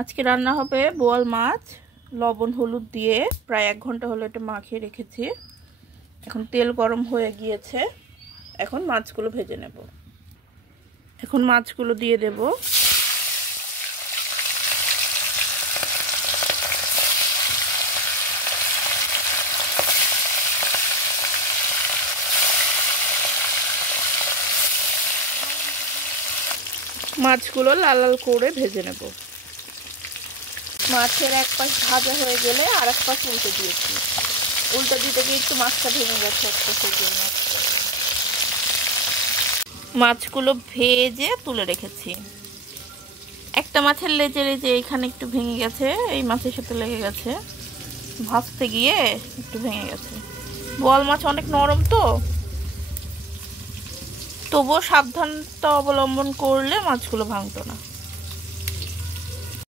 আজকে রান্না হবে বোয়াল মাছ লবণ হলুদ দিয়ে প্রায় 1 ঘন্টা হলো এটা মাখিয়ে রেখেছি। এখন তেল গরম হয়ে গিয়েছে, এখন মাছগুলো ভেজে নেব। এখন মাছগুলো দিয়ে দেব। মাছগুলো লাল লাল করে ভেজে নেব। মাছের এক পাশ ভাজা হয়ে গেলে আর এক পাশ উল্টে দিয়েছি। উল্টে দিতে গিয়ে একটু মাছটা ভেঙে গেছে একটা সেকেন্ড। মাছগুলো ভেজে তুলে রেখেছি। একটা মাছের লেজে এখানে একটু ভেঙে গেছে, এই মাছের সাথে লেগে গেছে, ভাজতে গিয়ে একটু ভেঙে গেছে। বোয়াল মাছ অনেক নরম তো, তবুও সাবধানতা অবলম্বন করলে মাছগুলো ভাঙতো না।